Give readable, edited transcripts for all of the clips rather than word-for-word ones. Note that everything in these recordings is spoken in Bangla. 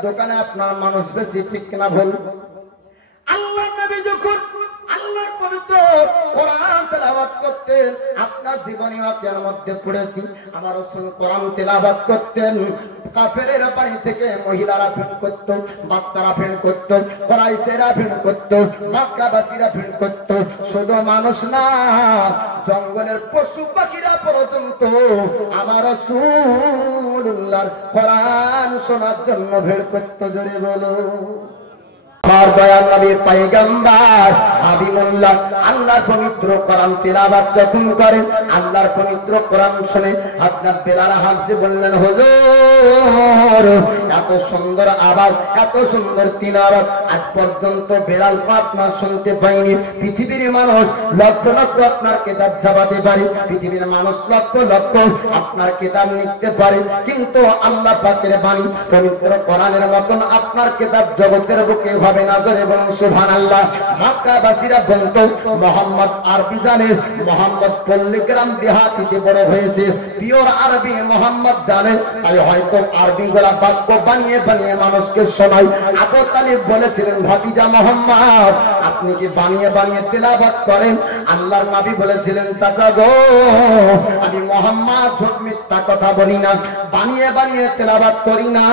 দোকানে আপনার মানুষ বেশি ঠিক কিনা ভুল? আল্লাহর নবী যখন আল্লাহর পবিত্র কোরআন তেলাওয়াত করতেন, আপনার জীবনী ওয়াকিয়ার মধ্যে পড়েছি, আমার রাসূল কোরআন তেলাওয়াত করতেন, কাফেরের বাড়ি থেকে মহিলারা ভিড় করত, বাচ্চারা ভিড় করত, কুরাইশেরা ভিড় করত, মক্কাবাসীরা ভিড় করত। শুধু মানুষ না, জঙ্গলের পশু পাখিরা পর্যন্ত আমার রাসূলুল্লাহর কোরআন শোনার জন্য ভিড় করত। জোরে বলো। আমার দয়াল নবী পয়গম্বর হাবিবুল্লাহ আল্লাহর পবিত্র কোরআন তিলাওয়াত যখন করেন, আল্লাহর পবিত্র কোরআন শুনে আপনার বেলাল হাফসি বললেন, হুজুর এত সুন্দর আওয়াজ, এত সুন্দর তিলাওয়াত আজ পর্যন্ত বেলাল আপনার শুনতে পাইনি। পৃথিবীর মানুষ লক্ষ লক্ষ আপনার কিতাব ছাপাতে পারে, পৃথিবীর মানুষ লক্ষ লক্ষ আপনার কিতাব লিখতে পারে, কিন্তু আল্লাহ পাকের বাণী পবিত্র কোরআনের মতন আপনার কিতাব জগতের বুকে হবে না। জোরে বলুন সুবহানাল্লাহ। মক্কাবাসীরা বলতো মুহাম্মদ আরবি জানে, মুহাম্মদ পল্লীগ্রাম দেহাতিতে বড় হয়েছে, পিওর আরবি মুহাম্মদ জানে, তাই হয়তো আরবি গুলা বাক্য বানিয়ে বানিয়ে মানুষকে শোনায়। আবু তালিব বলেছিলেন, ভাতিজা মুহাম্মদ আপনি কি বানিয়ে বানিয়ে তেলাওয়াত করেন? আল্লাহর নবী বলেছিলেন, চাচা গো আমি মুহাম্মদ ঝুট মিথ্যা কথা বলি না, বানিয়ে বানিয়ে তেলাওয়াত করি না।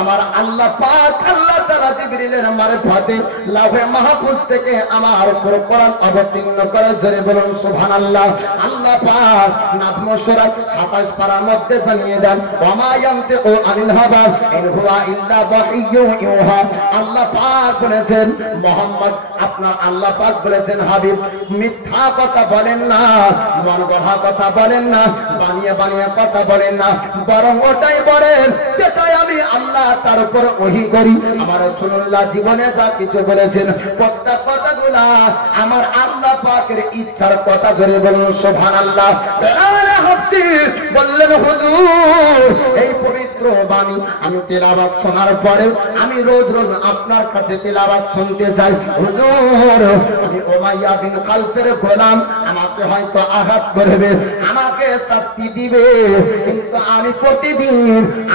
আমার আল্লাহ পাক আল্লাহ তাআলা জিবরিলের মারফতে লাউহে মাহফুজ থেকে আমার উপর কোরআন অবতীর্ণ করে। জোরে বলুন সুবহানাল্লাহ। আল্লাহ পাক নাজম সূরা 27 পারার মধ্যে জানিয়ে দেন, ওয়া মা ইয়ানতিকু আনিল হাওয়া ইন হুয়া ইল্লা ওয়াহিয়্যুন ইউহা। আল্লাহ পাক বলেছেন মুহাম্মদ, আপনার আল্লাহ পাক বলেছেন হাবিব মিথ্যা কথা বলেন না, মন গড়া কথা বলেন না, বানিয়ে বানিয়ে কথা বলেন না, বরং ওটাই বলেন যেটাই আমি আল্লাহ তার উপর ওহী করি। আমার রাসূলুল্লাহ জীবনে যা কিছু বলেছেন প্রত্যেক কথাগুলা আমার আল্লাহ পাকের ইচ্ছার কথা। জোরে বলুন সুবহানাল্লাহ। বেলাল হাফসি বললেন, হুজুর এই পবিত্র বাণী আমি তেলাওয়াত শোনার পরে আমি রোজ রোজ আপনার কাছে তেলাওয়াত শুনতে চাই। হুজুর আমি উমাইয়া বিন খালফের গোলাম, আমাকে হয়তো আঘাত করবে, আমাকে শাস্তি দিবে, কিন্তু আমি প্রতিদিন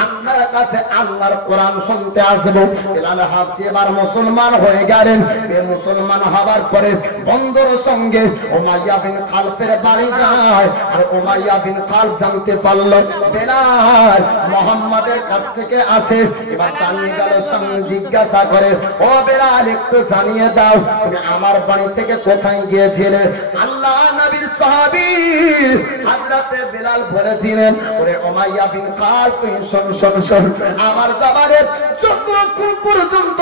আপনার কাছে আল্লাহর কোরআন শুনতে আসবো। বেলাল হাফসি এবার মুসলমান হয়ে গেলেন। মুসলমান হওয়ার পরে বন্ধুর সঙ্গে উমাইয়া বিন খালফের বাড়ি যায়, আর উমাইয়া বিন খালফ জানতে পারলো বেলাল মুহাম্মাদের কাছ থেকে আসে। এবার জানিয়ে গেল, সঙ্গে জিজ্ঞাসা করে, ও বেলাল একটু জানিয়ে দাও তুমি আমার বাড়ি থেকে কোথায় গিয়েছিলে? আল্লাহ নবীর সাহাবী হযরতে বেলাল বলেছিলেন, ওরে উমাইয়া বিন খালফ তুই শোন শোন শোন, আমার জবানের যতক্ষণ পর্যন্ত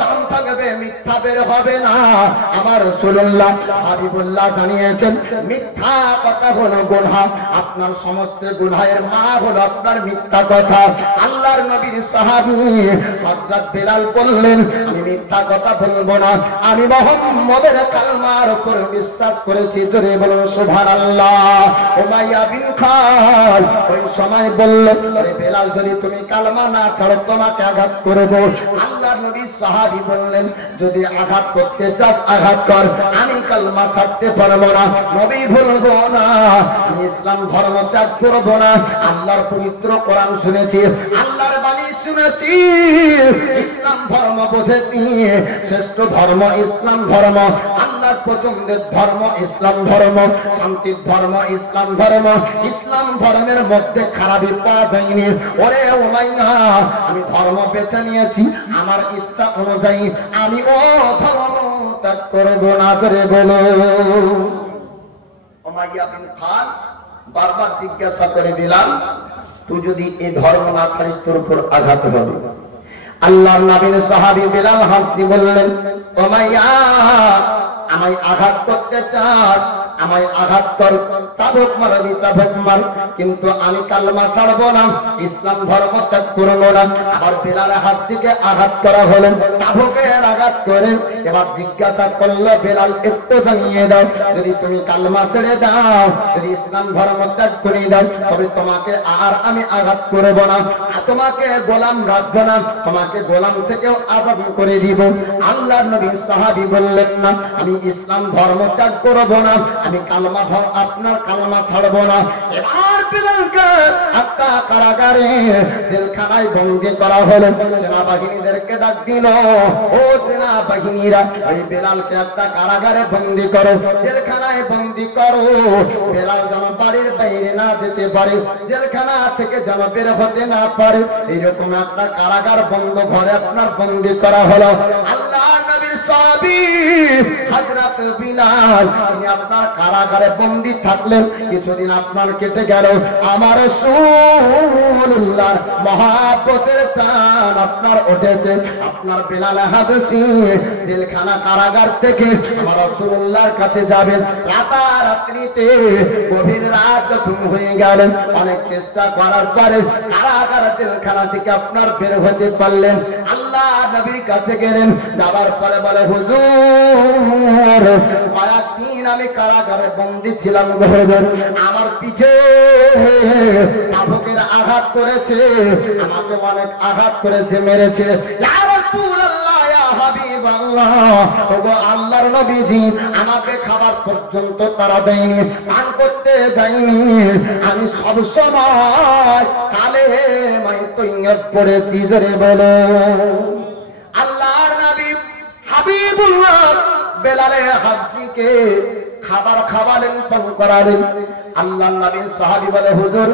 জান থাকবে মিথ্যা বের হবে না। আমার রাসূলুল্লাহ হাবিবুল্লাহ জানিয়েছেন মিথ্যা কথা হলো গুনাহ, আপনার সমস্ত গুনাহের মা হলো আপনার মিথ্যা কথা। আল্লাহর নবীর সাহাবী হযরত বেলাল বললেন, আমি মিথ্যা কথা বলবো না, আমি মুহাম্মদের কালমার উপর বিশ্বাস করেছি। জোরে বলুন সুবহানাল্লাহ। উমাইয়া বিন খালফ ওই সময় বলল, আরে বেলাল যদি তুমি কালমা না ছাড়ো তোমাকে আঘাত করব। আল্লাহর নবী সাহাবী বললেন, যদি আঘাত করতে চাস আঘাত কর, আমি কালমা ছাড়তে পারবো না, নবী বলবো না, আমি ইসলাম ধর্ম ত্যাগ করবো না। আল্লাহর পবিত্র কোরআন শুনেছি, আল্লাহর বাণী শুনেছি, ইসলাম ধর্ম বুঝেছি, শ্রেষ্ঠ ধর্ম ইসলাম ধর্ম, আল্লাহর পছন্দের ধর্ম ইসলাম ধর্ম, শান্তির ধর্ম ইসলাম ধর্ম, ইসলাম ধর্মের মধ্যে খারাপই পাওয়া যায়নি। ওরে উমাইয়া আমি ধর্ম বেছে নিয়েছি, আমার ইচ্ছা অনুযায়ী আমি ও ধর্ম ত্যাগ করব না। করে বলো। উমাইয়া বিন খালফ বারবার জিজ্ঞাসা করে, বেলাল তুই যদি এই ধর্ম না ছাড়িস তোর উপর আঘাত হবে। আল্লাহর নবীর সাহাবী বেলাল হাফসি বললেন, উমাইয়া আমায় আঘাত করতে চাস আমায় আঘাত কর, চাবুক মারবি চাবুক মার, কিন্তু আমি কালমা ছাড়বো না, ইসলাম ধর্ম ত্যাগ করবো না। আবার বেলাল হাফসিকে আঘাত করা হলো, চাবুকের আঘাত করে। এবার জিজ্ঞাসা করলো, বেলাল একটু জানিয়ে দাও, যদি তুমি কালমা ছেড়ে দাও, যদি ইসলাম ধর্ম ত্যাগ করে দাও, তবে তোমাকে আর আমি আঘাত করবো না, তোমাকে গোলাম রাখবো না, তোমাকে গোলাম থেকেও আজাদ করে দিব। আল্লাহর নবী সাহাবী বললেন, না আমি ইসলাম ধর্ম ত্যাগ করবো না, আমি কালমা আপনার কালমা ছাড়বো না। এবার বেলালকে একটা কারাগারে জেলখানায় বন্দী করা হলো। সেনাবাহিনীদেরকে ডাক দিল, ও সেনাবাহিনীরা, ওই বেলালকে একটা কারাগারে বন্দী করো, জেলখানায় বন্দী করো। বেলাল যেন বাড়ির বাইরে না যেতে পারে, জেলখানা থেকে যেন বের হতে না পারে, এইরকম একটা কারাগার বন্ধ ঘরে আপনার বন্দী করা হলো। আল্লাহ নবীর সাহাবী হযরত বিলাল, তিনি আপনার কারাগারে বন্দী থাকলেন। কিছুদিন আপনার কেটে গেল, আমার রাসূলুল্লাহ মহব্বতের প্রাণ আপনার উঠেছে। আপনার বিলাল হাবশী জেলখানা কারাগার থেকে আমার রাসূলুল্লাহর কাছে যাবেন। রাতারাত্রিতে গভীর রাত যখন হয়ে গেল, অনেক চেষ্টা করার পরে কারাগার জেলখানা থেকে আপনার বের হতে পারলেন। আল্লাহ নবীর কাছে গেলেন, যাবার পরে বলে, হুজুর, কয়েকদিন আমি কারাগারে বন্দী ছিলাম, আমার পিঠে চাবুকের আঘাত করেছে, আমাকে অনেক আঘাত করেছে, মেরেছে। ইয়া রাসূলুল্লাহ, ইয়া হাবিবাল্লাহ, ওগো আল্লাহর নবীজি, আমাকে খাবার পর্যন্ত তারা দেয়নি, পান করতে দেয়নি। আমি সব সময় কালেমায়ে তৈয়ব পড়েছি, জোরে বলো। আল্লাহর নবী হাবিবুল্লাহ বেলালে হাবশীকে খাবার খাওয়ালেন, পান করালেন। আল্লাহর নবীর সাহাবী বলে, হুজুর,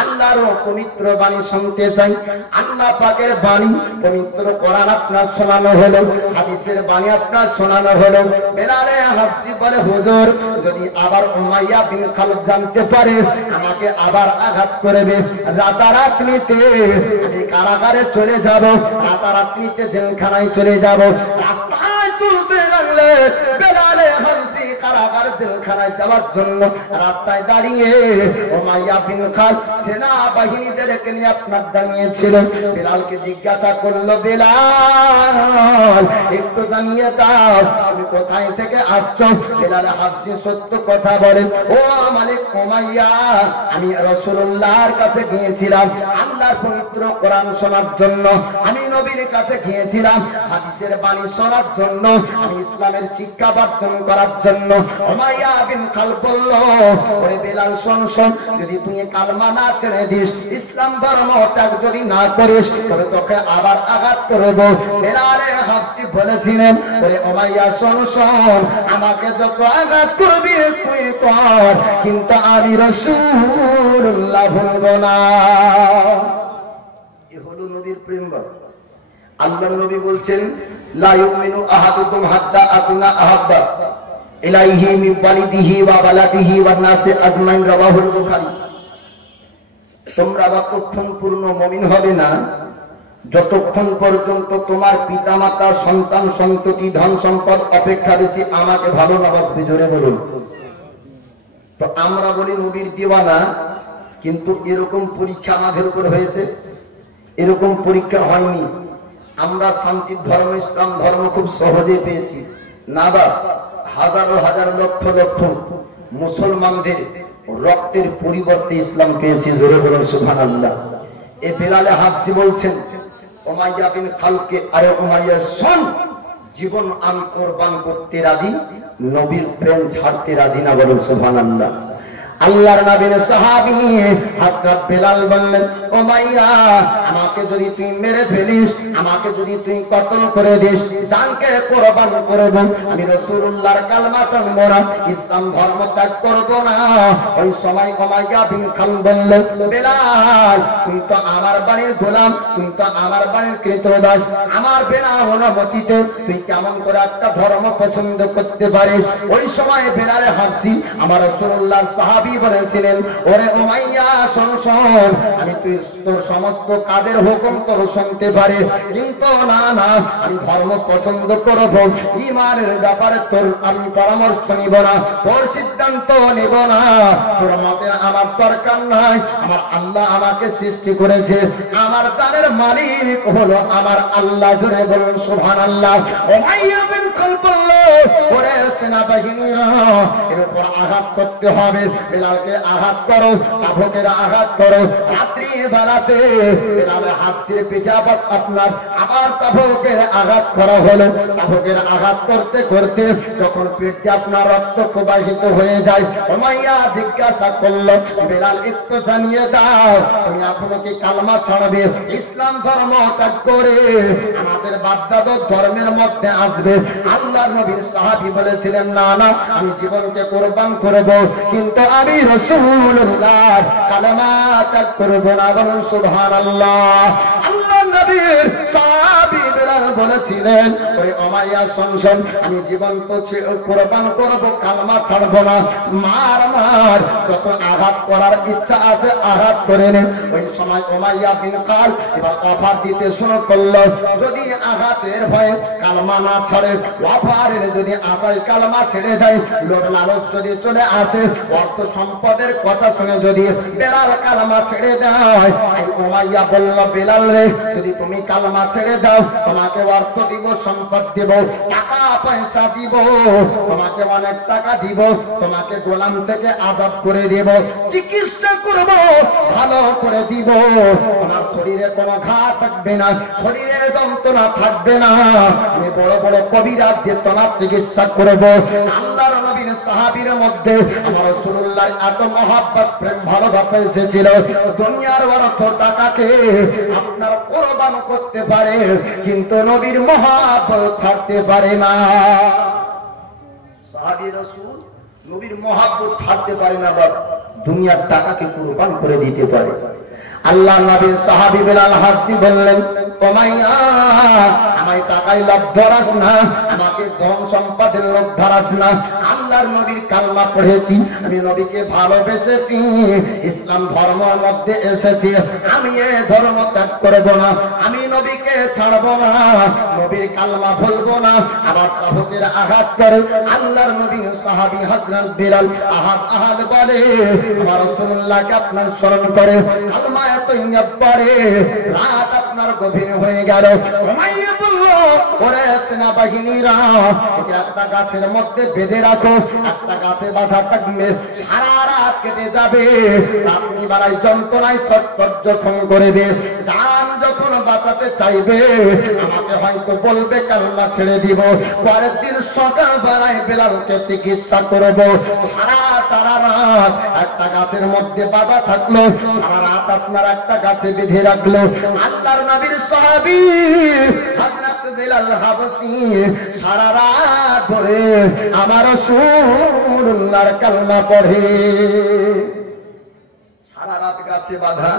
আল্লাহর পবিত্র বাণী শুনতে চাই। আল্লাহ পাকের বাণী পবিত্র কোরআন আপনার শোনানো হলো, হাদিসের বাণী আপনার শোনানো হলো। বেলালে হাবশী বলে, হুজুর, যদি আবার উমাইয়া বিন খালদ জানতে পারে, আমাকে আবার আঘাত করবে। রাতারাত্রিতে আমি কারাগারে চলে যাব, রাতারাত্রিতে জেলখানায় চলে যাব। রাস্তায় চলতে লাগলে বেলালে হাবশী কারাগার জেলখানায় যাওয়ার জন্য রাস্তায় দাঁড়িয়ে উমাইয়া বিন খালদ সেনাবাহিনীদেরকে নিয়ে আপনার দাঁড়িয়েছিল। বেলালকে জিজ্ঞাসা করলো, বেলাল, একটু জানিয়ে দাও তুমি কোথায় থেকে আসছো? বেলাল হাবশী সত্য কথা বলেন, ও মালিক উমাইয়া, আমি রাসূলুল্লাহর কাছে গিয়েছিলাম আল্লাহর পবিত্র কোরআন শোনার জন্য, আমি নবীর কাছে গিয়েছিলাম হাদিসের বাণী শোনার জন্য, আমি ইসলামের শিক্ষা বর্জন করার জন্য। উমাইয়া বিন খালদ বলল, ওরে বেলাল, শোন শোন, যদি তুই কালমা না ছেড়ে দিস, ইসলাম ধর্ম ত্যাগ যদি না করিস, তবে তোকে আবার আঘাত করব। বেলালে হাবশী বলেছিলেন, ওরে উমাইয়া, শোন শোন, আমাকে যত আঘাত করবি তুই কর, কিন্তু আমি রাসূলুল্লাহ ভুলব না। এ হলো নবীর প্রেম। আল্লাহর নবী বলছেন, লা ইউমিনু আহাদুকুম হাত্তা আকুনা আহাব্বা ইলাইহি মিন ওয়ালিদিহি ওয়া ওয়ালাদিহি ওয়ান নাসি আজমাইন, রাওয়াহুল বুখারী। তোমরা ততক্ষণ পূর্ণ মুমিন হবে না যতক্ষণ পর্যন্ত তোমার পিতামাতা, সন্তান সন্ততি, ধন সম্পদ অপেক্ষা বেশি আমাকে ভালো না বাসবে, জোরে বলুন। তো আমরা বলি নবীর দিওয়ানা, কিন্তু এরকম পরীক্ষা আমাদের উপর হয়েছে? এরকম পরীক্ষা হয়নি। আমরা শান্তির ধর্ম, ইসলাম ধর্ম খুব সহজে পেয়েছি না বা? হাজারো হাজার লক্ষ লক্ষ মুসলমানদের রক্তের পরিবর্তে ইসলাম পেয়েছি, জোরে বলুন সুবহানাল্লাহ। এই বেলালে হাবশী বলছেন উমাইয়া বিন খালদকে, আরে উমাইয়া শোন, জীবন আমি কোরবান করতে রাজি, নবীর প্রেম ছাড়তে রাজি না, বলুন সুবহানাল্লাহ। আল্লাহর নবীর সাহাবী হযরত বেলাল বললেন, উমাইয়া, আমাকে যদি তুই মেরে ফেলিস, আমাকে যদি তুই কতল করে দিস, জানকে কুরবান করব, আমি রাসূলুল্লাহর কালমা শুনব না, ইসলাম ধর্ম ত্যাগ করব না। ওই সময় উমাইয়া বিন খালদ বলল, বেলাল, তুই তো আমার বাড়ির গোলাম, তুই তো আমার বাড়ির ক্রীতদাস, আমার বিনা অনুমতিতে তুই কেমন করে একটা ধর্ম পছন্দ করতে পারিস? ওই সময় বেলালে হাবশী আমার রাসূলুল্লাহর সাহাবী বলেছিলেন, ওরে উমাইয়া, শোন শোন, আমি তুই তোর সমস্ত কাজের হুকুম তোর শুনতে পারি, কিন্তু না না, আমি ধর্ম পছন্দ করব, ঈমানের ব্যাপারে তোর আমি পরামর্শ নিব না, তোর সিদ্ধান্ত নিব না, তোর মতে আমার দরকার নাই। আমার আল্লাহ আমাকে সৃষ্টি করেছে, আমার জানের মালিক হলো আমার আল্লাহ, জোরে বলুন সুবহানাল্লাহ। উমাইয়া বিন খালদ বলল, ওরে সেনাবাহিনীরা, এর উপর আঘাত করতে হবে। বেলালকে আঘাত করো, চাবুকের আঘাত করো। রাত্রি বেলাতে বেলালের হাফসির পিঠে আপনার আবার চাবুকের আঘাত করা হলো। চাবুকের আঘাত করতে করতে যখন পিঠে আপনার রক্ত প্রবাহিত হয়ে যায়, উমাইয়া জিজ্ঞাসা করলো, বেলাল একটু জানিয়ে দাও, তুমি আপনাকে কালমা ছাড়বে, ইসলাম ধর্ম ত্যাগ করে আমাদের বাপদাদার ধর্মের মধ্যে আসবে? আল্লাহর নবীর সাহাবী বলেছিলেন, না না, আমি জীবনকে কোরবান করব, কিন্তু আমি রাসূলুল্লাহ কালেমা ত্যাগ করব না। বলুন সুবহানাল্লাহ। আল্লাহর নবীর সাহাবী বেলাল বলেছিলেন, ওই উমাইয়া শোন, আমি জীবন তো কোরবান করব, কালেমা ছাড়ব না। মার মার, যত আঘাত করার ইচ্ছা আছে আঘাত করে নে। ওই সময় উমাইয়া বিন খাল এবার অফার দিতে শুরু করলো, যদি আঘাতের ভয়ে কালমা না ছাড়ে, ওয়াফারের যদি আশায় কালমা ছেড়ে দেয়, লোভ লালচ যদি চলে আসে, অর্থ সম্পদের কথা শুনে যদি বেলাল কালমা ছেড়ে দেয়, উমাইয়া বলল, বেলাল রে, যদি তুমি কালমা ছেড়ে দাও, তোমাকে অর্থ দিব, সম্পদ দিব, টাকা পয়সা দিব, তোমাকে অনেক টাকা দিব, তোমাকে গোলাম থেকে আজাদ করে দেব, চিকিৎসা করব, ভালো করে দিব, তোমার শরীরে কোনো ঘা থাকবে না, শরীরে যন্ত্রণা থাকবে না, আমি বড় বড় কবিরাজ দিয়ে তোমার চিকিৎসা করব। আল্লাহর নবীর সাহাবীর মধ্যে আমার রাসূলুল্লাহর এত মহব্বত, প্রেম, ভালোবাসা এসেছিল, দুনিয়ার অর্থ টাকাকে আপনার কোরবান করতে পারে, কিন্তু নবীর মহব্বত ছাড়তে পারে না। সাহাবী রাসূল নবীর মহব্বত ছাড়তে পারে না, বাস দুনিয়ার টাকাকে কুরবান করে দিতে পারে। আল্লাহ নবীর সাহাবী বেলাল হাফসি বললেন, উমাইয়া, আমায় টাকায় লোভ ধরাস না, আমাকে ধন সম্পদের লোভ ধরাস না। আল্লাহর নবীর কালমা পড়েছি, আমি নবীকে ভালোবেসেছি, ইসলাম ধর্মের মধ্যে এসেছি, আমি এই ধর্ম ত্যাগ করব না, আমি নবীকে ছাড়ব না, নবীর কালমা বলবো না। আবার চাবুকের আঘাত করে আল্লাহর নবীর সাহাবী হযরত বেলাল আহাদ আহাদ বলে, আমার রাসূলুল্লাহকে আপনার স্মরণ করে কালমা তৈয়ব পড়ে, রাত আপনার গভীর হয়ে গেল। উমাইয়া বলল, ওরে সেনাবাহিনীরা, একে একটা গাছের মধ্যে বেঁধে রাখো, একটা গাছে বাঁধা থাকবে, সারা রাত কেটে যাবে, আপনি বেলায় যন্ত্রণায় ছটফট যখন করবে, জান যখন বাঁচাতে চাইবে, আমাকে হয়তো বলবে কালমা ছেড়ে দিব, পরের দিন সকাল বেলায় বেলালকে চিকিৎসা করব। সারা রাত একটা গাছের মধ্যে বাঁধা থাকলো, সারা রাত আপনার একটা গাছে বেঁধে রাখলো। আল্লাহর নবীর সাহাবী হযরত বেলাল হাবশী সারা রাত ধরে আমার রাসূলুল্লাহর কালমা পড়ে, সারা রাত গাছে বাঁধা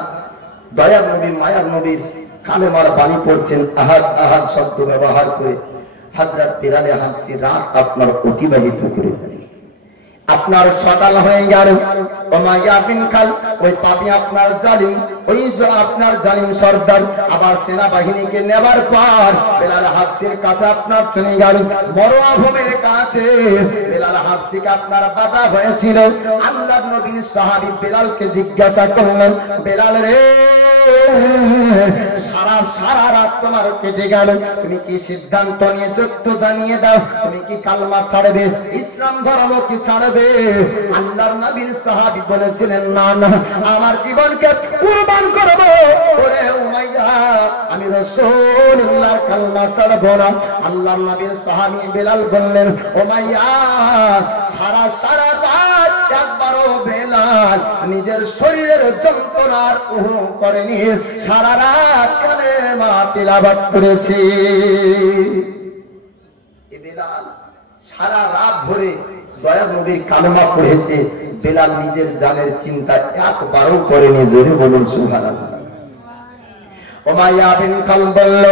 দয়ার নবী, মায়ার নবীর কালেমার বাণী পড়ছেন, আহাদ আহাদ শব্দ ব্যবহার করে হযরত বেলাল হাবশী রাত আপনার অতিবাহিত করে আপনার সকাল হয়ে গেল। উমাইয়া বিন খাল, ওই পাপী আপনার জালিম, ওই যে আপনার জালিম সর্দার আবার সেনাবাহিনীকে নেবার পর বেলাল হাবশীর কাছে আপনার চলে গেল, মরুভূমির কাছে বেলাল হাবশীকে আপনার বাধা হয়েছিল। আল্লাহর নবীর সাহাবী বেলালকে জিজ্ঞাসা করলেন, বেলাল রে, সারা রাত তোমার কেটে গেল, তুমি কি সিদ্ধান্ত নিয়েছো একটু জানিয়ে দাও, তুমি কি কালমা ছাড়বে, ইসলাম ধর্ম কি ছাড়বে? আল্লাহর নবীর সাহাবী বলেছিলেন, না না, আমার জীবনকে কুরবান করব। ওরে উমাইয়া, আমি রাসূলুল্লাহর কালমা ছাড়ব না। আল্লাহর নবীর সাহাবী বেলাল বললেন, উমাইয়া, সারা রাত একবারও বেলাল নিজের শরীরের যন্ত্রণার করেনি, সারা রাত কালেমা তিলাওয়াত করেছে। বেলাল সারা রাত ধরে দয়ার নবীর কালেমা পড়েছে, বেলাল নিজের জানের চিন্তা একবারও করেনি। জোরে বলুন সুবহানাল্লাহ। উমাইয়া বিন খাল বলল,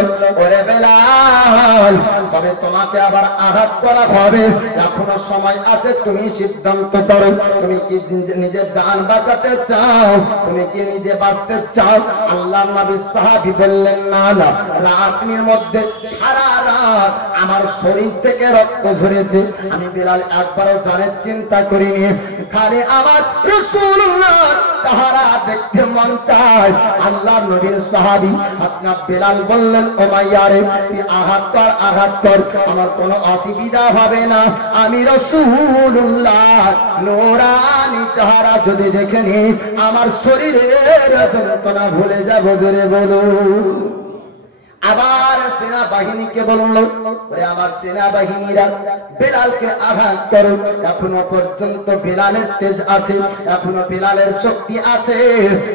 ওরে বেলাল, তবে তোমাকে আবার আঘাত করা হবে, এখনো সময় আছে, তুমি সিদ্ধান্ত করো, তুমি কি নিজের জান বাঁচাতে চাও, তুমি কি নিজে বাঁচতে চাও? আল্লাহর নবী সাহাবী বললেন, না না, রাতের মধ্যে সারা রাত আমার শরীর থেকে রক্ত ঝরেছে, আমি বিলাল একবারও জানের চিন্তা করিনি। খালি আমার রাসূলুল্লাহ চেহারা দেখতে মন চায়। আল্লাহর নবীর সাহাবী আপনার বিলাল বললেন, উমাইয়া রে তুই আঘাত কর, আঘাত কর, আমার কোনো অসুবিধা হবে না। আমি রাসূলুল্লাহ নূরানি চেহারা যদি দেখে নি, আমার শরীরের যন্ত্রণা ভুলে যাবো। জোরে বলো। আবার সেনাবাহিনীকে বলল, ওরে আমার সেনাবাহিনীরা বেলালকে আঘাত করো। এখনো পর্যন্ত বেলালের তেজ আছে, এখনো বেলালের শক্তি আছে।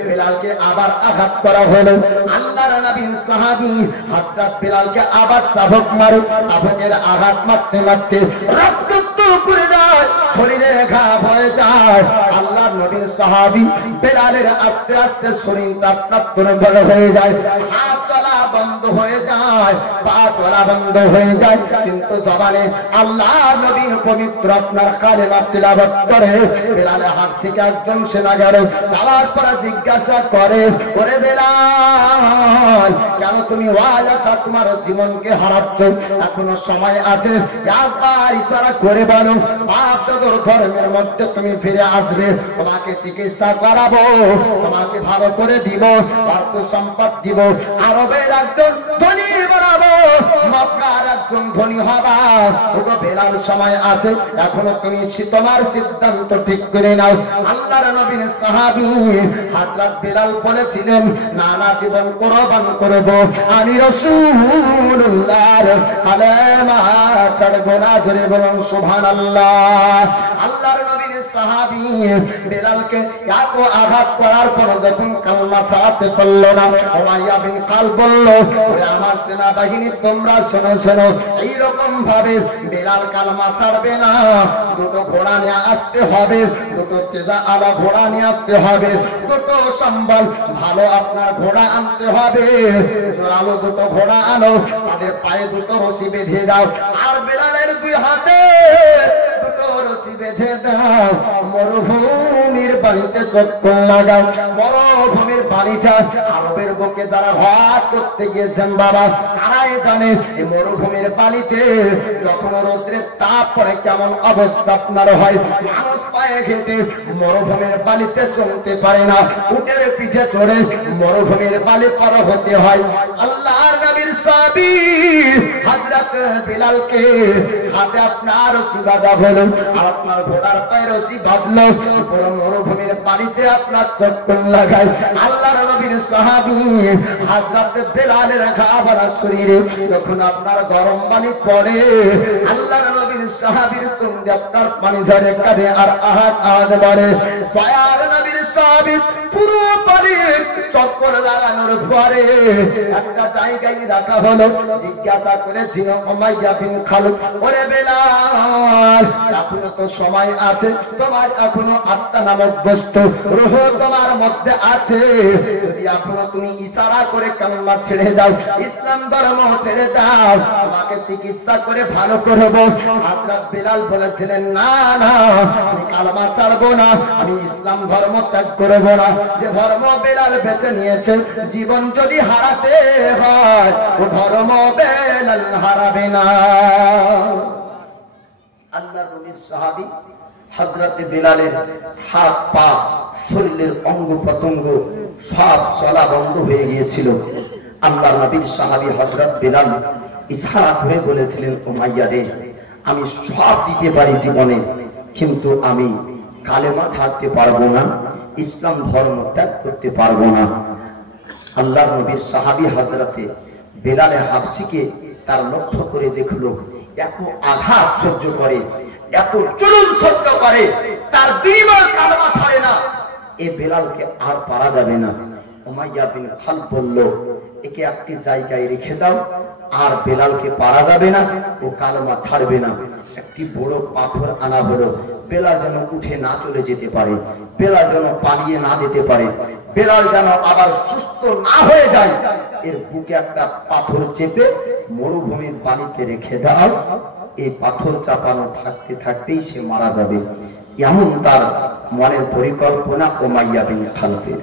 বেলালকে আবার আঘাত করা হলো। আল্লাহর নবীর সাহাবী হযরত বেলালকে আবার চাবুক মারে। চাবুকের আঘাত মারতে মারতে রক্ত করে যায়, শরীরে ঘা হয়ে যায়। আল্লাহর নবীর সাহাবী বেলালের আস্তে আস্তে শরীরটা দুর্বল হয়ে যায়, হাত চলা বন্ধ হয়ে যায়, পা চলা বন্ধ হয়ে যায়, কিন্তু জবানে আল্লাহর নবীর পবিত্র আপনার কালেমা তিলাওয়াত করে। বেলালে হাফসিকে একজন সেনাগার যাওয়ার পর জিজ্ঞাসা করে, ওরে বেলাল কেন তুমি ওয়ালাকা তোমার জীবনকে হারাচ্ছ? এখনো সময় আছে, একবার ইশারা করে বলো, বাপ দাদুর ধর্মের মধ্যে তুমি ফিরে আসবে, তোমাকে চিকিৎসা করাবো, তোমাকে ভালো করে দিব, অর্থ সম্পদ দিব, আরবের একজন ধনী বানাবো, মক্কার একজন ধনী হবা। ওগো বেলাল সময় আছে, এখনো তুমি তোমার সিদ্ধান্ত ঠিক করে নাও। আল্লাহর নবীর সাহাবী হযরত বেলাল বলেছিলেন, না না জীবন কুরবান করব, আমি রাসূলুল্লাহর কালেমা ছাড়ব না। জোরে বলুন সুবহানাল্লাহ। আল্লাহর নবীর সাহাবী বেলালকে এত আঘাত করার পর যখন কালেমা ছাড়তে পারল না, উমাইয়া বিন খালদ বলল, ওরে আমার সেনাবাহিনী তোমরা শোনো শোনো, এইরকম ভাবে বেলাল কালেমা ছাড়বে না। দুটো ঘোড়া নিয়ে আসতে হবে, দুটো তেজা আলা ঘোড়া নিয়ে আসতে হবে, দুটো সম্বল ভালো আপনার ঘোড়া আনতে হবে, জোরালো দুটো ঘোড়া আনো, তাদের পায়ে দুটো রশি বেঁধে দাও, আর বেলালের দুই হাতে দুটো রশি বেঁধে দাও। মরুভূমির পানিতে চক্কর লাগাও। মরুভূমির পানিটা আরবের বুকে যারা হজ করতে গিয়েছেন বাবা, তারাই জানে এই মরুভূমির পানিতে যখন রোদ্রের তাপ পড়ে কেমন অবস্থা আপনার হয়। মানুষ পায়ে হেঁটে মরুভূমির বালিতে চলতে পারে না, উটের পিঠে চড়ে মরুভূমির বালি পার হতে হয়। আল্লাহর নবীর সাহাবী হযরত বিলালকে হাতে আপনার রশি বাঁধা হলো, আর আপনার ঘোড়ার পায়ে রশি বাঁধলো, পুরো মরুভূমির পানিতে আপনার চক্কর লাগায়। আল্লাহর নবীর সাহাবী হযরত বেলালের ঘা ভরা শরীরে যখন আপনার গরম পানি পড়ে, আল্লাহর নবীর সাহাবীর চোখ দিয়ে আপনার পানি ঝরে কাঁদে আর আহাত আহাত বলে। দয়ার নবীর সাহাবী পুরো পানির চক্কর লাগানোর পরে একটা জায়গায় রাখা হলো। জিজ্ঞাসা করেছিল উমাইয়া বিন খালদ, ওরে বেলাল এখনো তো সময় আছে, তোমার এখনো আত্মা নামক বস্তু রূহ তোমার মধ্যে আছে, যদি এখনো তুমি ইশারা করে কালেমা ছেড়ে দাও, ইসলাম ধর্ম ছেড়ে দাও, তোমাকে চিকিৎসা করে ভালো করব। হযরত বেলাল বলেছিলেন, না না আমি কালেমা ছাড়বো না, আমি ইসলাম ধর্ম ত্যাগ করব না। যে ধর্ম বেলাল বেছে নিয়েছে, জীবন যদি হারাতে হয় ও ধর্ম বেলাল হারাবে না। আল্লাহর নবীর সাহাবী হযরত বেলালের হাত পা শরীরের অঙ্গ প্রত্যঙ্গ সব চলা বন্ধ হয়ে গিয়েছিল। আল্লাহর নবীর সাহাবী হযরত বেলাল ইশারা করে বলেছিলেন, উমাইয়া রে আমি সব দিতে পারি জীবনে, কিন্তু আমি কালেমা ছাড়তে পারবো না, ইসলাম ধর্ম ত্যাগ করতে পারবো না। আল্লাহর নবীর সাহাবী হযরতে বেলালে হাবশিকে তার লক্ষ্য করে দেখলো, এত আঘাত সহ্য করে, এত জুলুম সহ্য করে, তার বিনিময়ে কালেমা ছাড়ে না, এই বেলালকে আর পারা যাবে না। উমাইয়া বিন খালদ বলল, একে একটি জায়গায় রেখে দাও, আর বেলালকে পারা যাবে না, ও কালেমা ছাড়বে না। একটি বড় পাথর আনা হলো, বেলাল যেন উঠে না চলে যেতে পারে, বেলাল যেন পালিয়ে না যেতে পারে, বেলাল যেন আবার সুস্থ না হয়ে যায়, এর বুকে একটা পাথর চেপে মরুভূমির পানিতে রেখে দাও, এই পাথর চাপানো থাকতে থাকতেই সে মারা যাবে। এমন তার মনের পরিকল্পনা উমাইয়া বিন খালদের।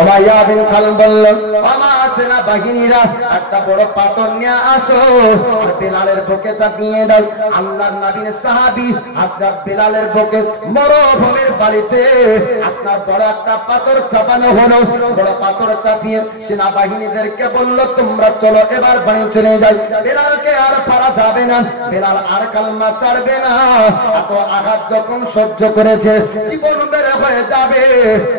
উমাইয়া বিন খালদ বলল, আমার সেনা বাহিনীরা একটা বড় পাথর নিয়ে আসো, আর বেলালের বুকে চাপিয়ে দাও। আল্লাহর নবীর সাহাবী হযরত বেলালের বুকে মরুভূমির বালিতে আপনার বড় একটা পাথর চাপানো হলো। বড় পাথর চাপিয়ে সেনা বাহিনীদেরকে বলল, তোমরা চলো এবার বাড়ি চলে যাই। বেলালকে আর পারা যাবে না, বেলাল আর কালমা ছাড়বে না। এত আঘাত যখন সহ্য করেছে, জীবন বের হয়ে যাবে,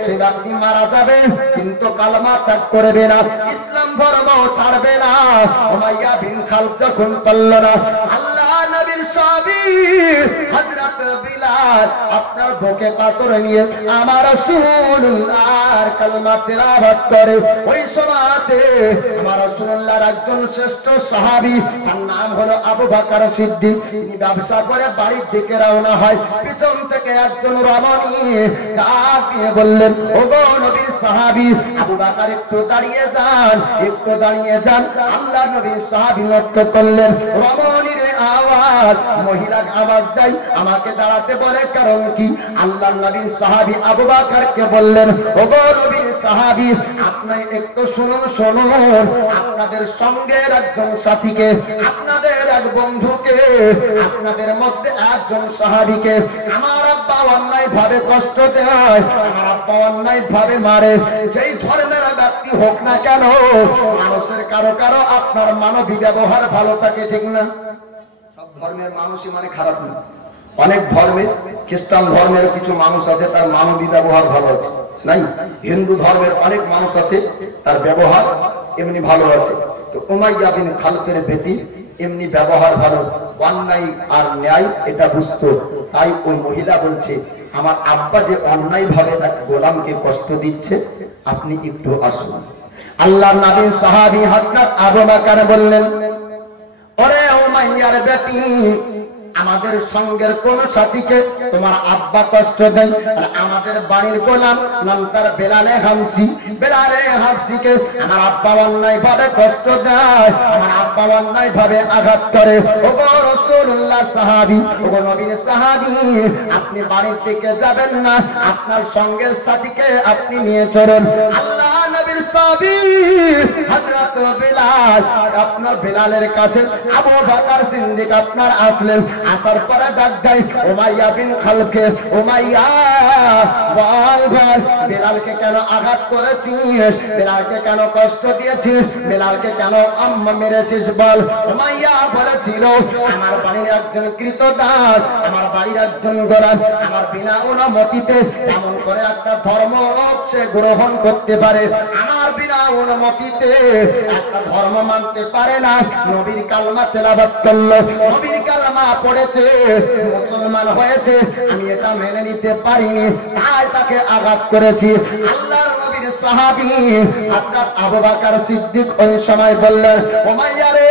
সে ব্যক্তি মারা যাবে, কিন্তু কালমা ত্যাগ করবে না, ইসলাম ধর্ম ছাড়বে না। উমাইয়া বিন খালদ যখন পারল না, আল্লাহ নবীর সাহাবী হযরত বিলাল আপনার বুকে পাথর নিয়ে আমার রাসূলুল্লাহর কালমা তেলাওয়াত করে। ওই সময়তে আমার রাসূলুল্লাহর একজন শ্রেষ্ঠ সাহাবী, তার নাম হলো আবু বকর সিদ্দিক, তিনি ব্যবসা করে বাড়ির দিকে রওনা হয়। পিছন থেকে একজন রমণী ডাক দিয়ে বললেন, ওগো নবীর সাহাবী আবু বকর, একটু দাঁড়িয়ে যান, একটু দাঁড়িয়ে যান। আল্লাহর নবীর সাহাবী লক্ষ্য করলেন রমণীর আওয়াজ, মহিলা আওয়াজ দেয়, আমাকে দাঁড়াতে বলে কারণ কি? আল্লাহর নবীর সাহাবী আবু বকরকে বললেন, ওগো নবীর সাহাবী, আপনি একটু শুনুন, শুনুন, আপনাদের সঙ্গের একজন সাথীকে, আপনাদের এক বন্ধুকে, আপনাদের মধ্যে একজন সাহাবীকে আমার আব্বা অন্যায় ভাবে কষ্ট দেয়, আমার আব্বা অন্যায় ভাবে মারে। যেই ধর্মের ব্যক্তি হোক না কেন, মানুষের কারো কারো আপনার মানবিক ব্যবহার ভালো থাকে, ঠিক না? সব ধর্মের মানুষই মানে খারাপ না। অনেক ধর্মের, খ্রিস্টান ধর্মের কিছু মানুষ আছে তার মানবিক ব্যবহার ভালো আছে, নাই? হিন্দু ধর্মের অনেক মানুষ আছে তার ব্যবহার এমনি ভালো আছে। তো উমাইয়া বিন খালফের বেটি এমনি ব্যবহার ভালো, অন্যায় আর ন্যায় এটা বুঝতো। তাই ওই মহিলা বলছে, আমার আব্বা যে অন্যায় ভাবে এক গোলামকে কষ্ট দিচ্ছে, আপনি একটু আসুন। আল্লাহর নবী সাহাবী হযরত আবু বকর বললেন, ওরে উমাইয়ার বেটি, আমাদের সঙ্গের কোন সাথীকে তোমার আব্বা কষ্ট দেন, আমাদের বাড়ির গোলাম নাম তার বেলালে হামসি, বেলালে হামসিকে আমার আব্বা অন্যায় ভাবে কষ্ট দেয়, আমার আব্বা অন্যায় ভাবে আঘাত করে। ওগো রাসূলুল্লাহ সাহাবী, ওগো নবীর সাহাবী, আপনি বাড়ির দিকে যাবেন না, আপনার সঙ্গের সাথীকে আপনি নিয়ে চলুন। আল্লাহ নবীর সাহাবী হযরত বেলাল, আপনার বেলালের কাছে আবু বকর সিদ্দিক আপনার আসলেন। আসার পরে ডাক দেয় উমাইয়া বিন খালদকে, উমাইয়া বল বল, বেলালকে কেন আঘাত করেছিস, বেলালকে কেন কষ্ট দিয়েছিস, বেলালকে কেন আম্মা মেরেছিস বল। উমাইয়া বলেছিল, আমার বাড়ির একজন কৃতদাস, আমার বাড়ির একজন গোলাম, আমার বিনা অনুমতিতে কেমন করে একটা ধর্ম সে গ্রহণ করতে পারে, আমার বিনা অনুমতিতে একটা ধর্ম মানতে পারে না। নবীর কালমা তেলাওয়াত করলো, নবীর কালমা পড়েছে, মুসলমান হয়েছে, আমি এটা মেনে নিতে পারিনি, তাই তাকে আঘাত করেছি। আল্লাহর নবীর সাহাবী হযরত আবু বকর সিদ্দিক ওই সময় বললেন, উমাইয়া রে,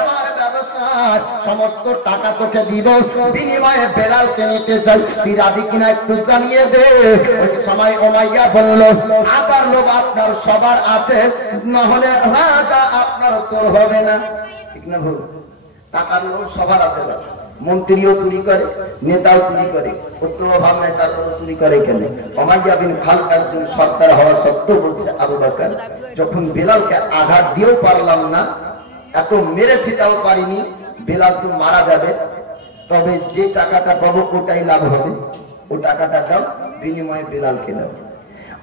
আমার ব্যবসার সমস্ত টাকা তোকে দিব, বিনিময়ে বেলালকে নিতে চাই, তুই রাজি কিনা একটু জানিয়ে দে। ওই সময় উমাইয়া বলল, আবার লোভ আপনার সবার আছে, না হলে রাজা আপনার চোর হবে না, ঠিক না ভুল? টাকার লোভ সবার আছে, মন্ত্রীও চুরি করে, নেতাও চুরি করে, কত অভাব নাই তারপরে চুরি করে কেন? উমাইয়া বিন খালদ একজন সরকার হওয়া সত্ত্বেও বলছে, আবু বকর, যখন বেলালকে আঘাত দিয়েও পারলাম না, এত মেরেছি তাও পারিনি, বেলাল তো মারা যাবে, তবে যে টাকাটা পাবো ওটাই লাভ হবে, ও টাকাটা দাও, বিনিময়ে বেলালকে দাও।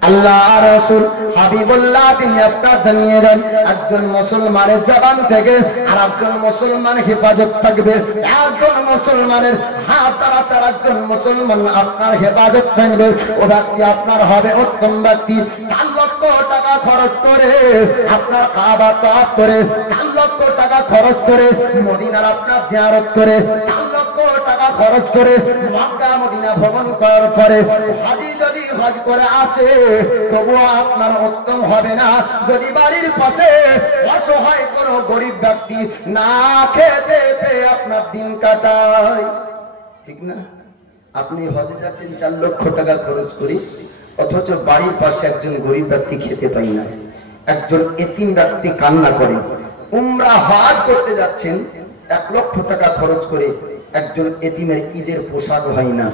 আল্লাহ রাসূল হাবিবুল্লাহ তিনি আপনার জানিয়ে দেন, একজন মুসলমানের জবান থেকে আর একজন মুসলমান হেফাজত থাকবে, একজন মুসলমানের হাত দ্বারা তার একজন মুসলমান আপনার হেফাজত থাকবে, ও ব্যক্তি আপনার হবে উত্তম ব্যক্তি। 4 লক্ষ টাকা খরচ করে আপনার কাবা তওয়াফ করে, 4 লক্ষ টাকা খরচ করে মদিনার আপনার জিয়ারত করে, 4 লক্ষ টাকা খরচ করে মক্কা মদিনা ভ্রমণ করার পরে হাজী যদি হজ করে আসে, তবুও আপনার উত্তম হবে না যদি বাড়ির পাশে অসহায় কোনো গরিব ব্যক্তি না খেতে পেয়ে আপনার দিন কাটায়, ঠিক না? আপনি হজে যাচ্ছেন 4 লক্ষ টাকা খরচ করি, অথচ বাড়ির পাশে একজন গরিব ব্যক্তি খেতে পাই না, একজন এতিম ব্যক্তি কান্না করে। উমরা হজ করতে যাচ্ছেন 1 লক্ষ টাকা খরচ করে, একজন এতিমের ঈদের পোশাক হয় না,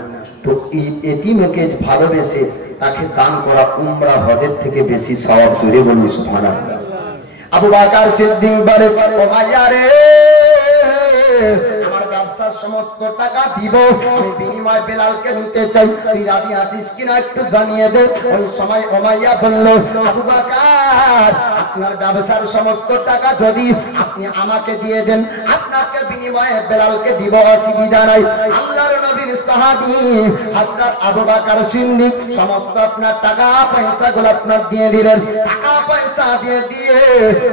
তো এই এতিমকে ভালোবেসে তাকে দান করা উমরা হজের থেকে বেশি সওয়াব। জোরে বলুন সুবহানাল্লাহ। আবু বকর সিদ্দিক বলে, ও ভাইয়া রে, আমার ব্যবসার সমস্ত টাকা দিব, আমি বিনিময় বেলালকে নিতে চাই, তুই রাজি আছিস কিনা একটু জানিয়ে দে। ওই সময় উমাইয়া বলল, আবু বকর, আপনার ব্যবসার সমস্ত টাকা যদি আপনি আমাকে দিয়ে দেন, আপনাকে বিনিময়ে বেলালকে দিব, অসুবিধা নাই। আল্লাহর নবীর সাহাবী হযরত আবু বকর সিদ্দিক সমস্ত আপনার টাকা পয়সাগুলো আপনার দিয়ে দিলেন। টাকা পয়সা দিয়ে দিয়ে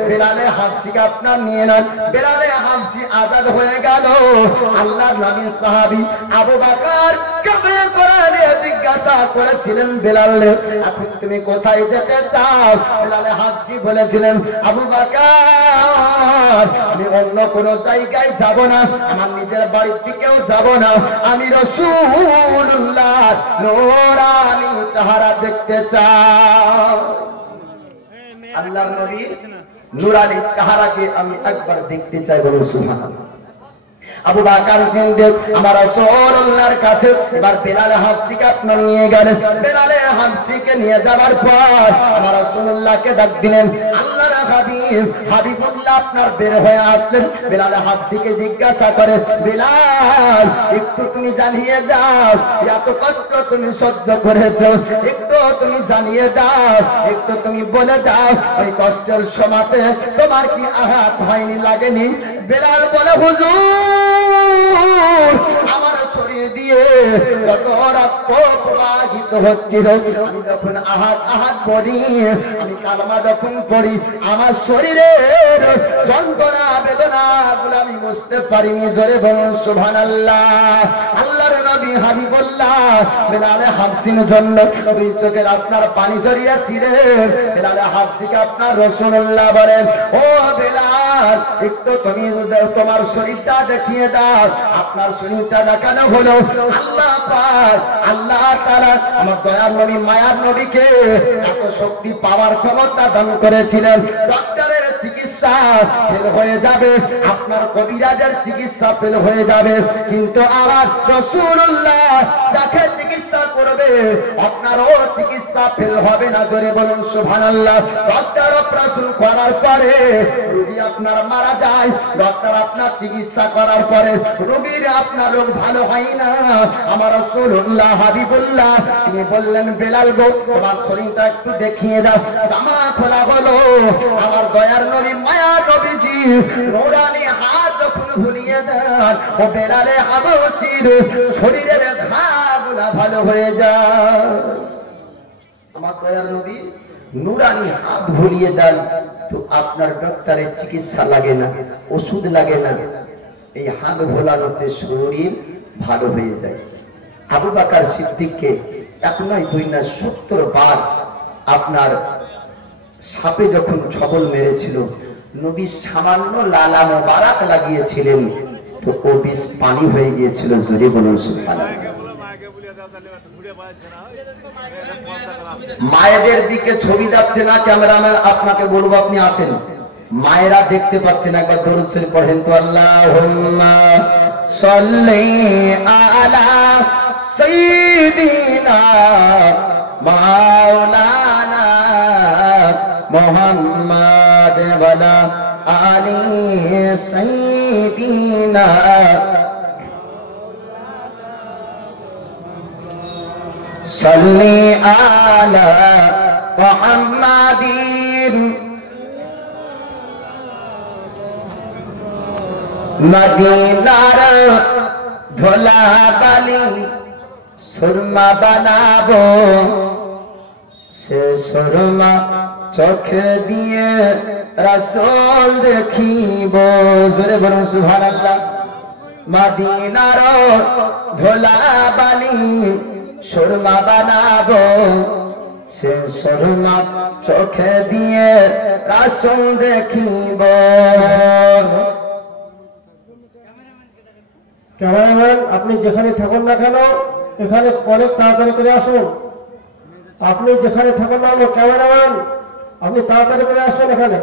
বেলালে হাবশিকে আপনার নিয়ে নেন। বেলালে হাবশি আজাদ হয়ে গেল। আল্লাহর নবীর সাহাবী আবু বকর কাবে কোরআনে জিজ্ঞাসা করেছিলেন বেলালে, এখন তুমি কোথায় যেতে চাও? বেলালে হাবশি বলেছিলেন, আবু বকর, আমি অন্য কোন জায়গায় যাব না, আমার নিজের বাড়ির দিকেও যাব না, আমি রাসূলুল্লাহ নূরানী চেহারা দেখতে চাই। আল্লাহর নবীর নূরানী চেহারাকে আমি একবার দেখতে চাই। বলুন সুবহানাল্লাহ। আবু বকর সিদ্দিক আমার রাসূলুল্লাহর কাছে এবার বেলাল হাবশিকে আপনার নিয়ে গেলেন। বেলাল হাবশিকে নিয়ে যাওয়ার পর আমার রাসূলুল্লাহকে ডাক দিলেন। আল্লাহর হাবিব হাবিবুল্লাহ আপনার বের হয়ে আসলেন। বেলাল হাবশিকে জিজ্ঞাসা করে, বেলাল, একটু তুমি জানিয়ে দাও, এত কষ্ট তুমি সহ্য করেছো, একটু তুমি জানিয়ে দাও, একটু তুমি বলে দাও, ওই কষ্টের সময়তে তোমার কি আঘাত হয়নি, লাগেনি? বেলাল বলে, হুজুর, আমার শরীর দিয়ে যত রক্ত প্রবাহিত হচ্ছিল, আমি যখন আহাত পড়ি, আমি কালমা যখন পড়ি, আমার শরীরের যন্ত্রণা বেদনা গুলো আমি বুঝতে পারিনি। জোরে বলুন সুবহানাল্লাহ। আল্লাহর নবী হাবিবুল্লাহ বেলালে হাবশির জন্য দুই চোখের আপনার পানি ঝরিয়েছিলেন। বেলালে হাবশিকে আপনার রাসূলুল্লাহ বলেন, ও বেলাল, একটু তুমি তোমার শরীরটা দেখিয়ে দাও। আপনার শরীরটা দেখানো হলো। আল্লাহ পাক, আল্লাহ তাআলা আমার দয়ার নবী মায়ার নবীকে এত শক্তি পাওয়ার ক্ষমতা দান করেছিলেন। ডক্টরের চিকিৎসা ফেল হয়ে যাবে, আপনার কবিরাজের চিকিৎসা ফেল হয়ে যাবে, কিন্তু আমার রাসূলুল্লাহ যাকে চিকিৎসা করবে আপনারও চিকিৎসা ফেল হবে না। জোরে বলুন সুবহানাল্লাহ। ডক্টর অপারেশন করার পরে রোগী আপনার মারা যায়, ডক্টর আপনার চিকিৎসা করার পরে রোগীর আপনার রোগ ভালো হয় না। আমার রাসূলুল্লাহ হাবিবুল্লাহ তিনি বললেন, বেলাল গো, তোমার শরীরটা একটু দেখিয়ে দাও। জামা খোলা হলো। আমার দয়ার নবী মায়ার নবীজি নূরানী হাত যখন ভুলিয়ে দেন, ও বেলালে হাবশির শরীরের ঘাগুলা ভালো হয়ে যায়। আমার দয়ার নবী নূরানী হাত ভুলিয়ে দেন, তো আপনার ডক্টরের চিকিৎসা লাগে না, ওষুধ লাগে না, এই হাত ভোলানোতে শরীর ভালো হয়ে যায়। আবু বকর সিদ্দিককে এক নয় দুই না 70 বার আপনার সাপে যখন ছবল মেরেছিল, নবী সামান্য লালা মোবারক লাগিয়েছিলেন, তো ও বিষ পানি হয়ে গিয়েছিল। জোরে বলুন সুবহানাল্লাহ। মায়েদের দিকে ছবি যাচ্ছে না, ক্যামেরাম্যান আপনাকে বলবো আপনি আসেন, মায়েরা দেখতে পাচ্ছেন, একবার দরুদ শরীফ পড়েন তো। আল্লাহুম্মা সাল্লি আলা সাইয়্যিদিনা মাওলানা মুহাম্মাদ ওয়ালা আলি সাইয়্যিদিনা সাল্লি আলা মুহাম্মাদিন মদিনার ধোলা বালি সুরমা বানাবো, সে সুরমা চোখে দিয়ে রাসূল দেখিব। জোরে বলুন সুবহানাল্লাহ। মদিনার ধোলা বালি সুরমা বানাবো, সে সুরমা চোখে দিয়ে রাসূল দেখিব। ক্যামেরাম্যান, আপনি যেখানে থাকুন না কেন, এখানে অনেক তাড়াতাড়ি করে আসুন। আপনি যেখানে থাকুন না কেন ক্যামেরাম্যান, আপনি তাড়াতাড়ি করে আসুন এখানে,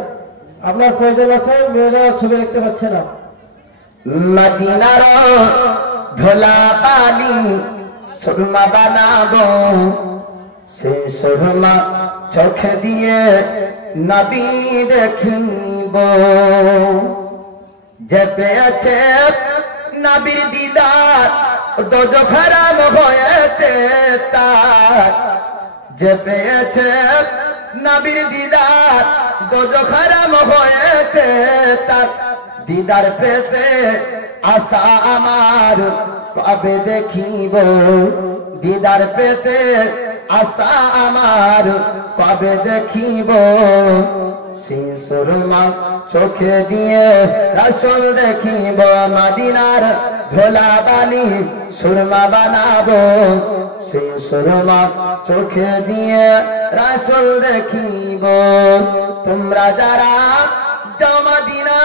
আপনার প্রয়োজন আছে, মেয়েরা ছবি দেখতে পাচ্ছে না। মদিনার ধোলা বালি সুরমা বানাবো, সে সুরমা চোখে দিয়ে নবী দেখিব। যে পেয়েছে নবীর দিদার দোজখ হারাম হয়েছে তার, যে পেয়েছে নবীর দিদার দোজখ হারাম হয়েছে তার। দিদার পেতে আশা আমার কবে দেখিব, দিদার পেতে আশা আমার কবে দেখিব। সেই সুরমা চোখে দিয়ে রাসূল দেখিব, মদিনার ধোলা বালি সুরমা বানাবো, সেই সুরমা চোখে দিয়ে রাসূল দেখিব। তোমরা যারা যাও মদিনা